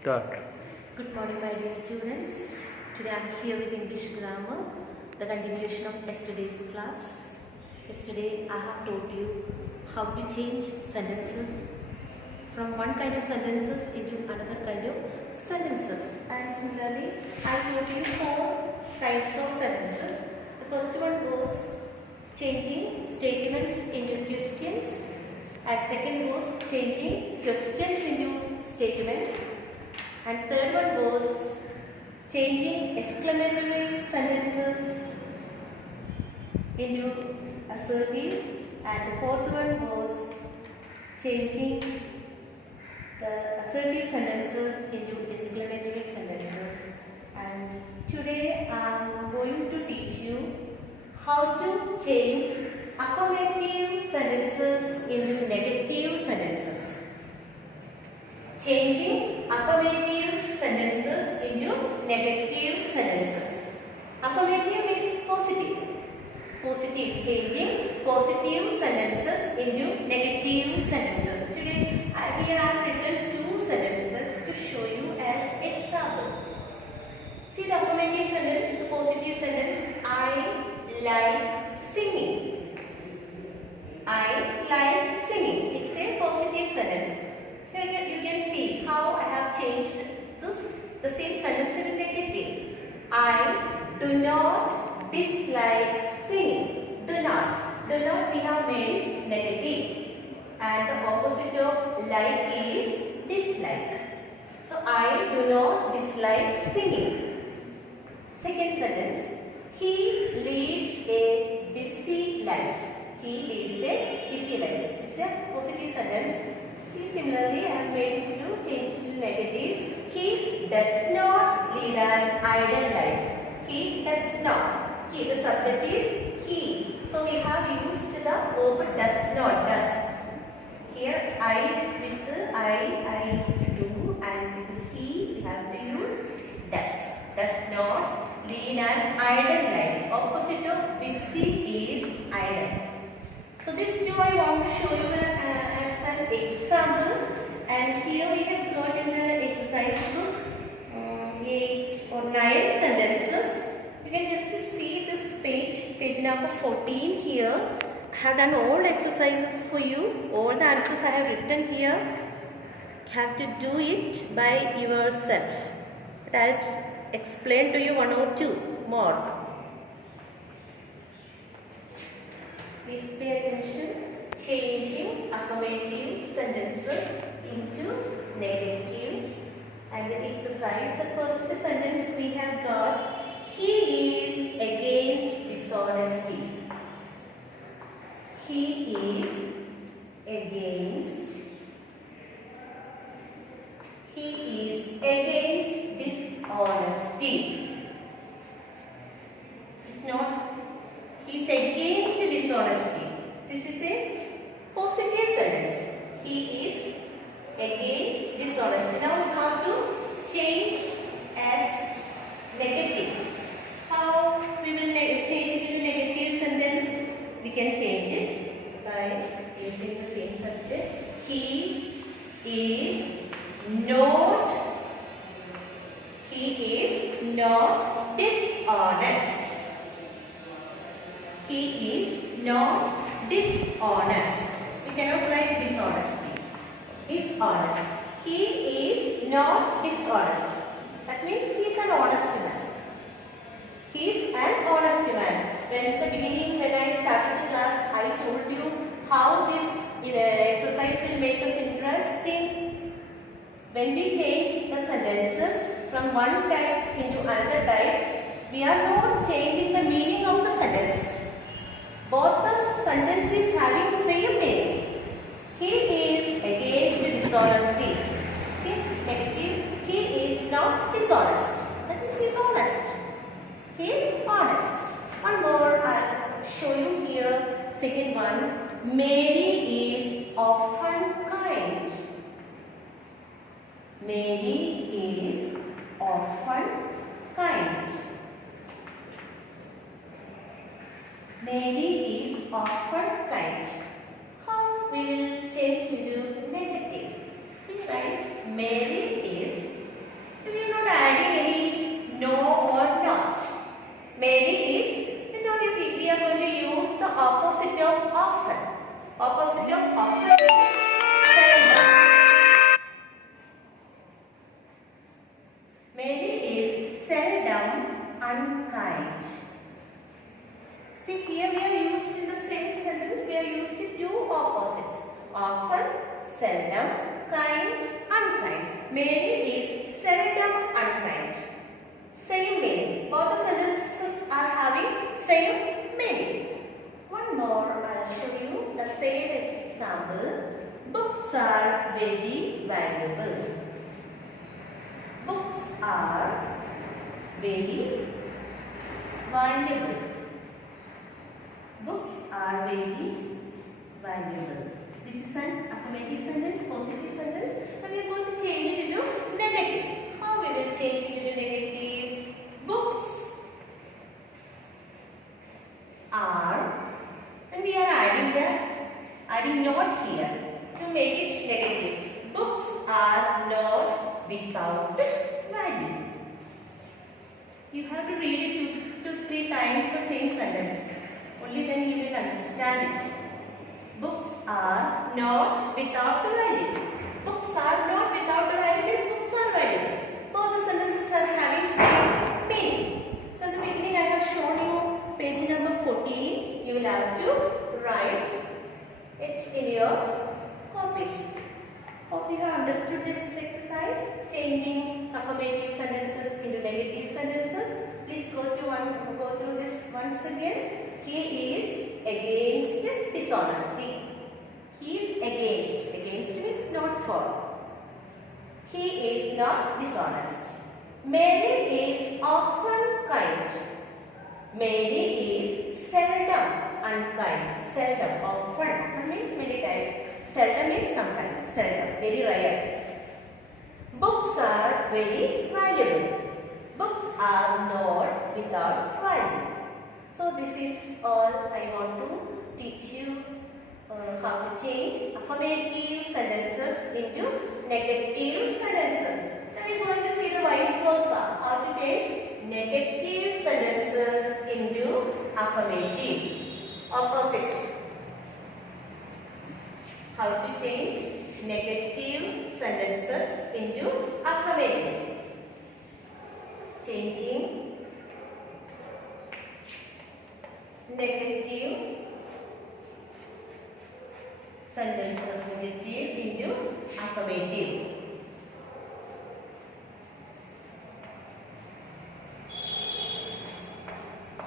Start. Good morning, my dear students. Today I am here with English grammar, the continuation of yesterday's class. Yesterday I have taught you how to change sentences from one kind of sentences into another kind of sentences. And similarly, I taught you four kinds of sentences. The first one was changing statements into questions, and second was changing questions into statements. And third one was changing exclamatory sentences into assertive, and the fourth one was changing the assertive sentences into exclamatory sentences. And today I am going to teach you how to change affirmative sentences into negative sentences. Changing affirmative sentences into negative sentences. Affirmative means positive. Positive. Changing positive sentences into negative sentences. Today, here I have written two sentences to show you as example. See the affirmative sentence, the positive sentence, I like singing. I like singing. It's a positive sentence. Here you can see how I have changed the same sentence into negative. I do not dislike singing. Do not we have made it negative. And the opposite of like is dislike. So I do not dislike singing. Second sentence, he leads a busy life. He leads a busy life. It's a positive sentence. See, similarly, I have made it to change it to negative. He does not lead an idle life. He does not. He, the subject is he. So we have used the verb does not. Does. Here I with the I used to do, and with he we have to use does. Does not lead an idle life. Opposite of busy is idle. So these two I want to show you as an example, and here we have got in the exercise book 8 or 9 sentences. You can just see this page number 14 here. I have done all exercises for you. All the answers I have written here. You have to do it by yourself. But I will explain to you one or two more. Please pay attention. Changing affirmative sentences into negative. And the exercise, the first sentence we have got, he is against dishonesty. He is against dishonesty. He is against dishonesty. This is a positive sentence. He is against dishonesty. Now we have to change as negative. How we will change it into negative sentence? We can change it by using the same subject. He is not dishonest. He is not dishonest. We cannot write dishonesty. Dishonest. He is not dishonest. That means he is an honest man. He is an honest man. When at the beginning, when I started the class, I told you how this exercise will make us interesting. When we change the sentences from one type into another type, we are not changing the meaning of the sentence. Both the sentences having same meaning. He is against dishonesty. See, negative. He is not dishonest. That means he is honest. He is honest. One more I will show you here. Second one. Mary is often kind. Mary is often kind. Mary is often kind. How we will change to do negative? See, right? Mary is Mary is seldom unkind. Same meaning. Both the sentences are having same meaning. One more, I'll show you the third example. Books are very valuable. Books are very valuable. Books are very valuable. This is an affirmative sentence, positive sentence, and we are going to change it into negative. How we will change it into negative? Books are, and we are adding not here to make it negative. Books are not without value. You have to read it 2 to 3 times the same sentence. Only then you will understand it. Books are not without value. Books are not without value means books are valuable. Both the sentences are having same meaning. So in the beginning I have shown you page number 14. You will have to write it in your copies. Hope you have understood this exercise. Changing affirmative sentences into negative sentences. Please go through this once again. He is against dishonesty. He is against. Against means not for. He is not dishonest. Mary is often kind. Mary is seldom unkind. Seldom. Often. Often means many times. Seldom means sometimes. Seldom. Very rare. Books are very valuable. Books are not without value. So this is all I want to teach you how to change affirmative sentences into negative sentences. Now we are going to see the vice versa. How to change negative sentences into affirmative. Opposite. How to change negative sentences into affirmative. Changing negative sentences negative into affirmative.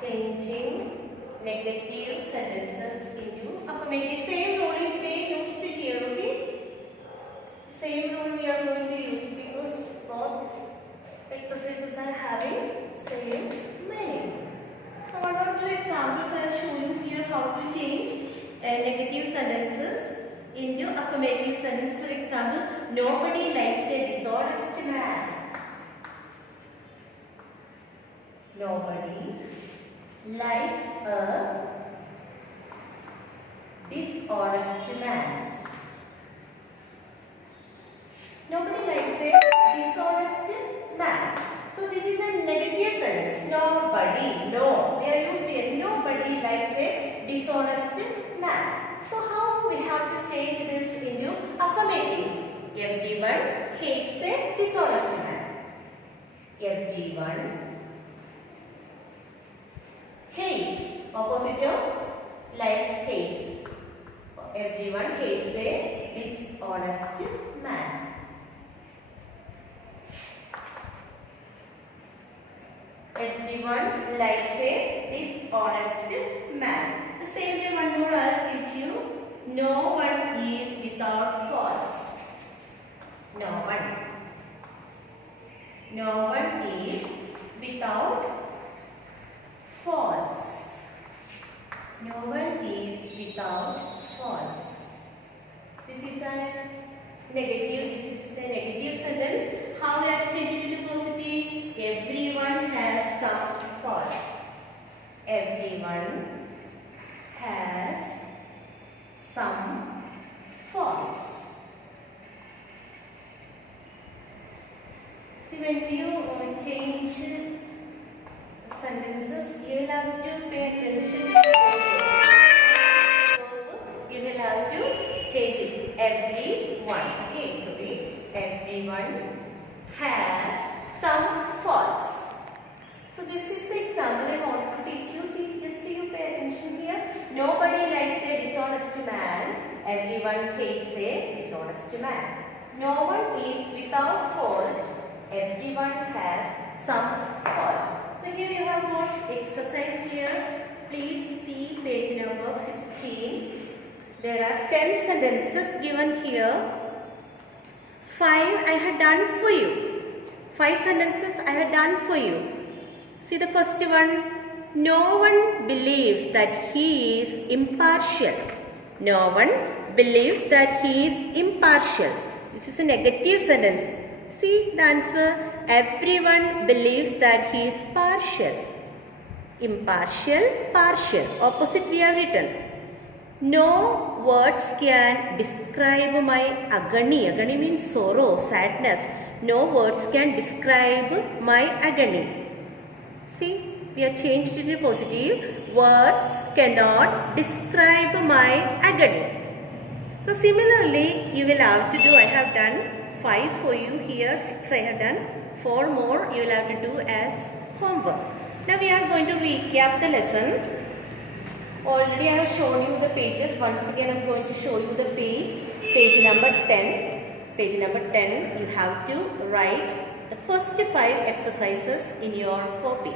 Changing negative sentences into affirmative. Same rule is being used here, okay? Same rule we are going to use because both exercises are having same meaning. So what are the examples I will show you here how to change negative sentences into affirmative sentence. For example, nobody likes a dishonest man. Nobody likes a dishonest man. Nobody likes a dishonest man. So this is a negative sentence. Nobody, no. We are used here. Nobody likes a dishonest man. So how we have to change this into affirmative? Everyone hates a dishonest man. Everyone hates. Opposite of likes, hates. Everyone hates a dishonest man. Everyone likes a dishonest man. The same way one more I will teach you. No one is without faults. No one. No one is without faults. No one is without faults. This is a negative sentence. How we have to change it into positive? Everyone has some faults. Everyone has some faults. See, when you change sentences, you will have to pay attention to you will have to change it. Everyone. Okay, so everyone has some faults. So this is the example I want to teach you. See, just you pay attention here. Nobody likes a dishonest man. Everyone hates a dishonest man. No one is without Please see page number 15. There are 10 sentences given here. 5 I had done for you. 5 sentences I had done for you. See the first one. No one believes that he is impartial. No one believes that he is impartial. This is a negative sentence. See the answer. Everyone believes that he is partial. Impartial, partial. Opposite we have written. No words can describe my agony. Agony means sorrow, sadness. No words can describe my agony. See, we have changed it to positive. Words cannot describe my agony. So similarly, you will have to do, I have done 5 for you here, 6 I have done, 4 more you will have to do as homework. Now we are going to recap the lesson. Already I have shown you the pages. Once again I am going to show you the page number 10. Page number 10, you have to write the first 5 exercises in your copy.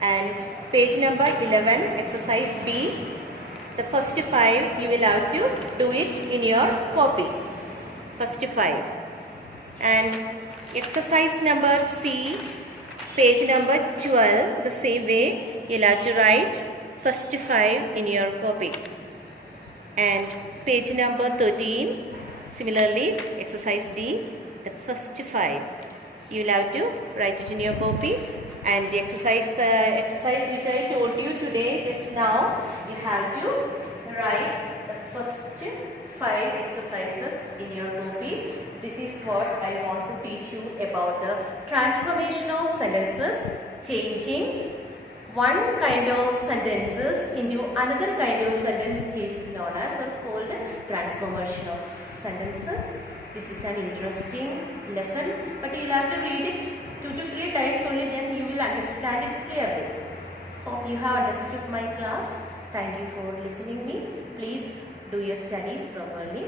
And page number 11, exercise B, the first 5 you will have to do it in your copy. First 5. And exercise number C, page number 12, the same way you will have to write first 5 in your copy. And page number 13, similarly exercise D, the first 5 you will have to write it in your copy. And the exercise which I told you today just now, you have to write the first 5 exercises in your copy. This is what I want to teach you about the transformation of sentences, changing one kind of sentences into another kind of sentence is known as or called transformation of sentences. This is an interesting lesson, but you will have to read it 2 to 3 times only, then you will understand it clearly. Hope you have understood my class. Thank you for listening me. Please do your studies properly.